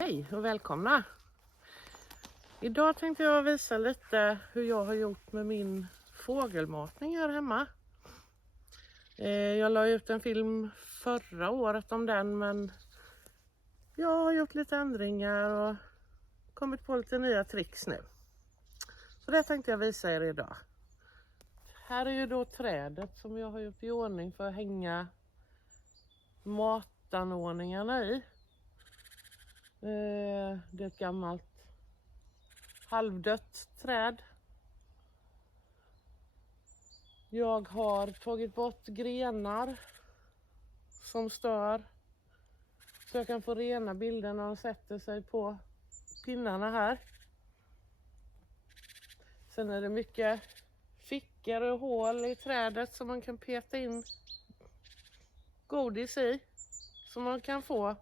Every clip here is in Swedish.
Hej och välkomna! Idag tänkte jag visa lite hur jag har gjort med min fågelmatning här hemma. Jag la ut en film förra året om den, men jag har gjort lite ändringar och kommit på lite nya tricks nu. Så det tänkte jag visa er idag. Här är ju då trädet som jag har gjort i ordning för att hänga matanordningarna i. Det är ett gammalt halvdött träd. Jag har tagit bort grenar som stör, så jag kan få rena bilder när de sätter sig på pinnarna här. Sen är det mycket fickor och hål i trädet som man kan peta in godis i, så man kan få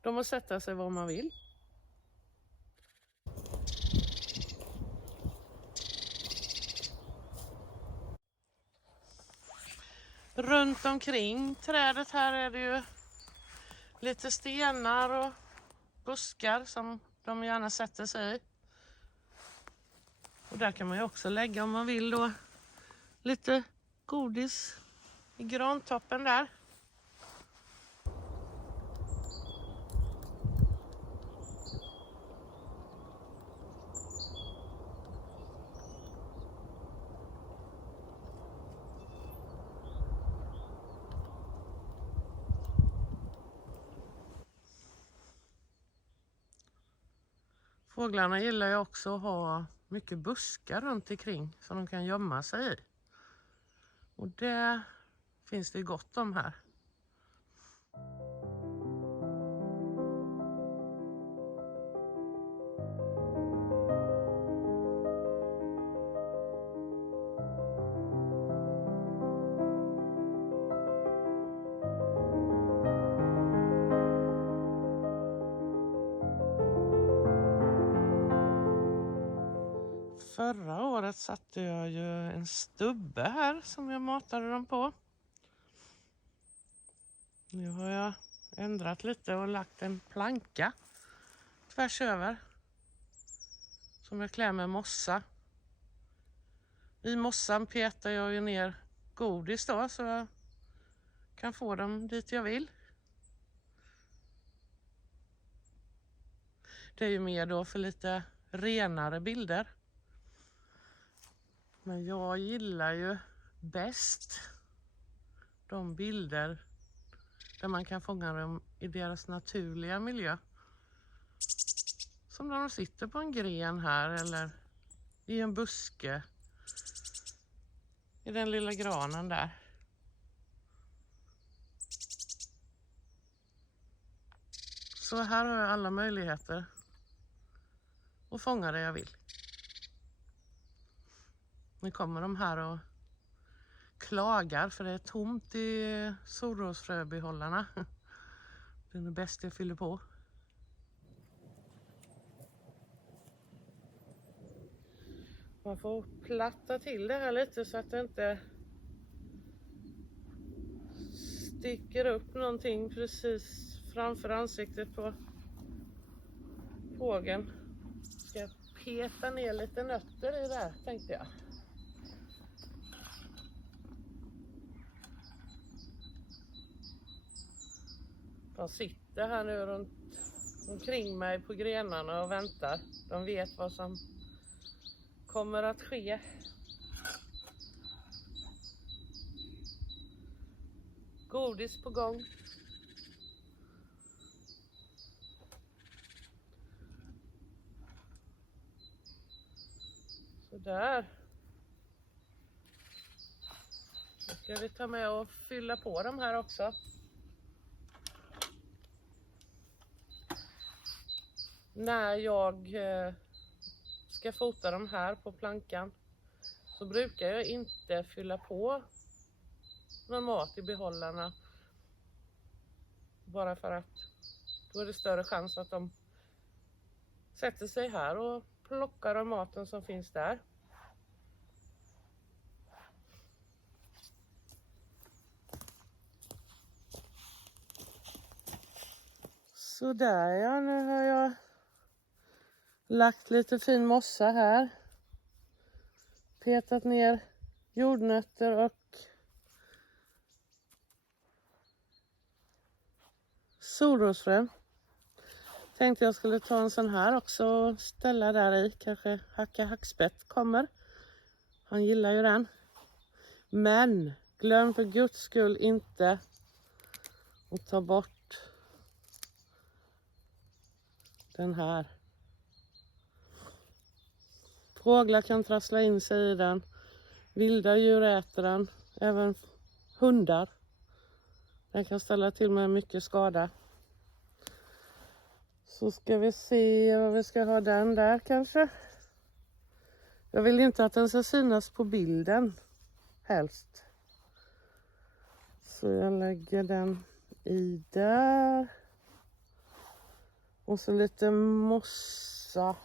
dem att sätta sig var man vill. Runt omkring trädet här är det ju lite stenar och buskar som de gärna sätter sig i. Och där kan man ju också lägga, om man vill då, lite godis i grantoppen där. Fåglarna gillar ju också att ha mycket buskar runt omkring som de kan gömma sig i. Och det finns det gott om här. Förra året satte jag ju en stubbe här som jag matade dem på. Nu har jag ändrat lite och lagt en planka tvärs över som jag klär med mossa. I mossan petar jag ju ner godis då, så jag kan få dem dit jag vill. Det är ju mer då för lite renare bilder. Men jag gillar ju bäst de bilder där man kan fånga dem i deras naturliga miljö. Som när de sitter på en gren här eller i en buske. I den lilla granen där. Så här har jag alla möjligheter att fånga det jag vill. Nu kommer de här och klagar för det är tomt i solrosfröbehållarna. Det är det bästa jag fyller på. Man får platta till det här lite så att det inte sticker upp någonting precis framför ansiktet på fågeln. Ska jag peta ner lite nötter i det här, tänkte jag. De sitter här nu runt omkring mig på grenarna och väntar. De vet vad som kommer att ske. Godis på gång. Så där. Nu ska vi ta med och fylla på de här också. När jag ska fota de här på plankan så brukar jag inte fylla på någon mat i behållarna. Bara för att då är det större chans att de sätter sig här och plockar av maten som finns där. Så där ja, nu har jag Lagt lite fin mossa här. Petat ner jordnötter och solrosfrön. Tänkte jag skulle ta en sån här också och ställa där i. Kanske hacka hackspett kommer. Han gillar ju den. Men glöm för guds skull inte att ta bort den här. Fåglar kan trassla in sig i den. Vilda djur äter den. Även hundar. Den kan ställa till med mycket skada. Så ska vi se vad vi ska ha den där kanske. Jag vill inte att den ska synas på bilden. Helst. Så jag lägger den i där. Och så lite mossa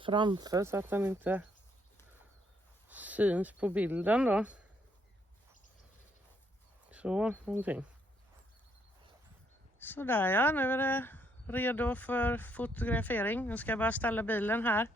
framför så att den inte syns på bilden då. Så, någonting. Sådär ja, nu är det redo för fotografering. Nu ska jag bara ställa bilen här.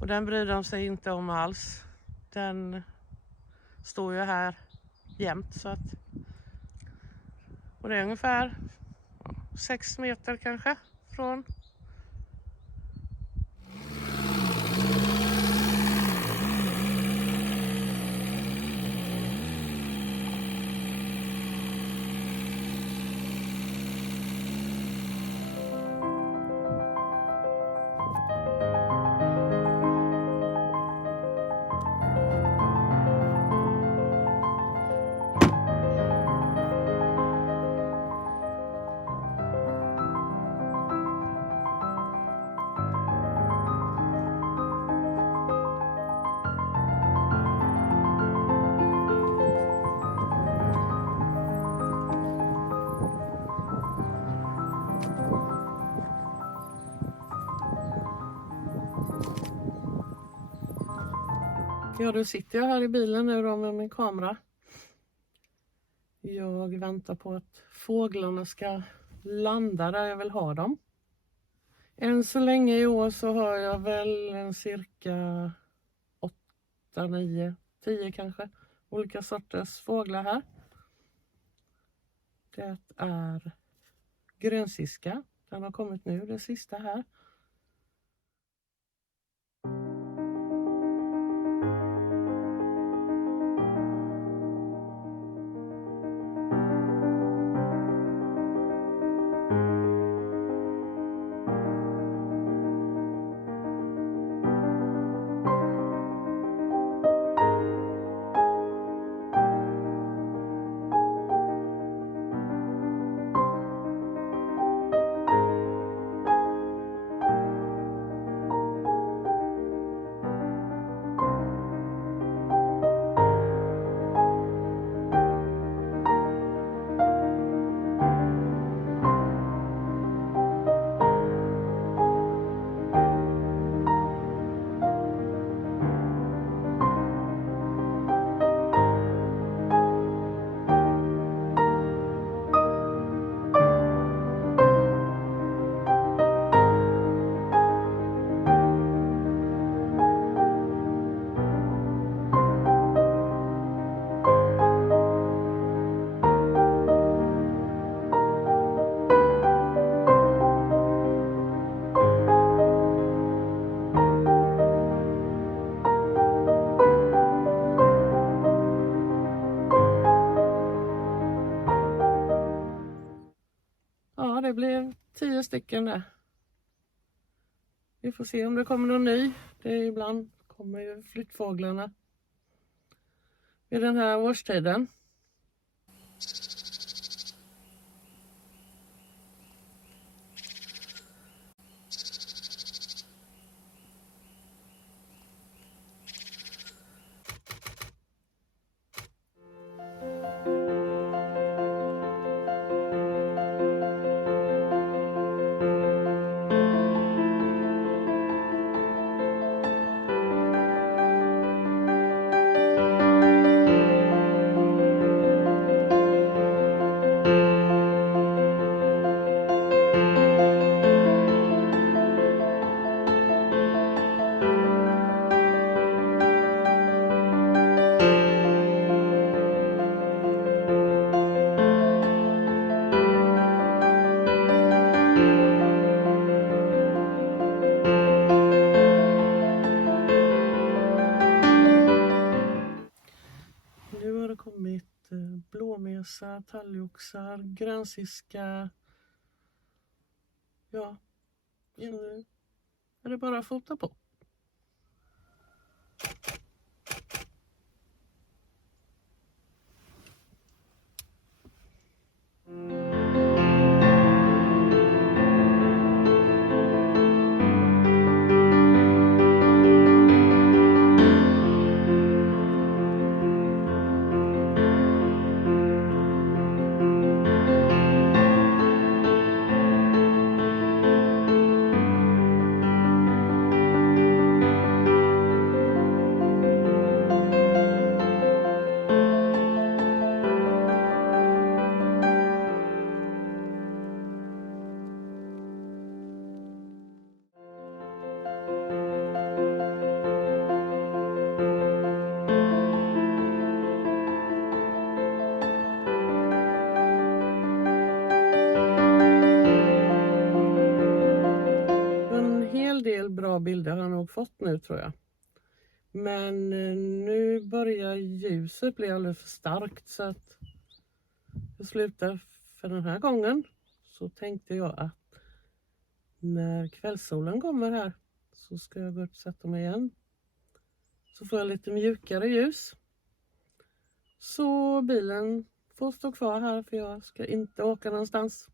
Och den bryr de sig inte om alls. Den står ju här jämt så att... Och det är ungefär 6 meter kanske från. Ja, då sitter jag här i bilen nu då med min kamera. Jag väntar på att fåglarna ska landa där jag vill ha dem. Än så länge i år så har jag väl en cirka 8, 9, 10 kanske olika sorters fåglar här. Det är grönsiska. Den har kommit nu, det sista här. Ja, det blev 10 stycken där. Vi får se om det kommer någon ny. Det är ibland kommer ju flyttfåglarna vid den här årstiden. talgoxar, grönsiska. Ja, så är det bara att fota på. Del bra bilder har jag nog fått nu, tror jag. Men nu börjar ljuset bli alldeles för starkt, så att jag slutar för den här gången. Så tänkte jag att när kvällssolen kommer här så ska jag gå upp och sätta mig igen. Så får jag lite mjukare ljus. Så bilen får stå kvar här, för jag ska inte åka någonstans.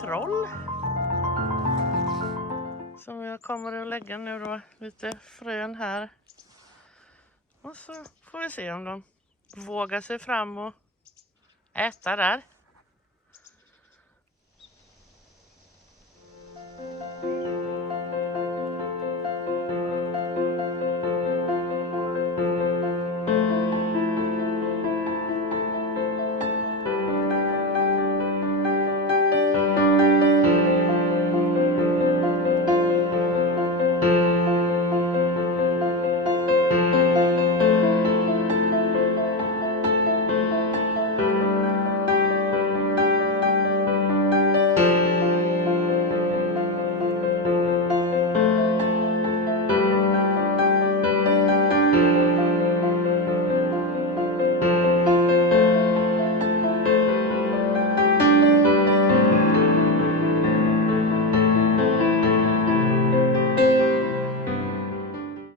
Troll som jag kommer att lägga nu då, lite frön här, och så får vi se om de vågar sig fram och äta där.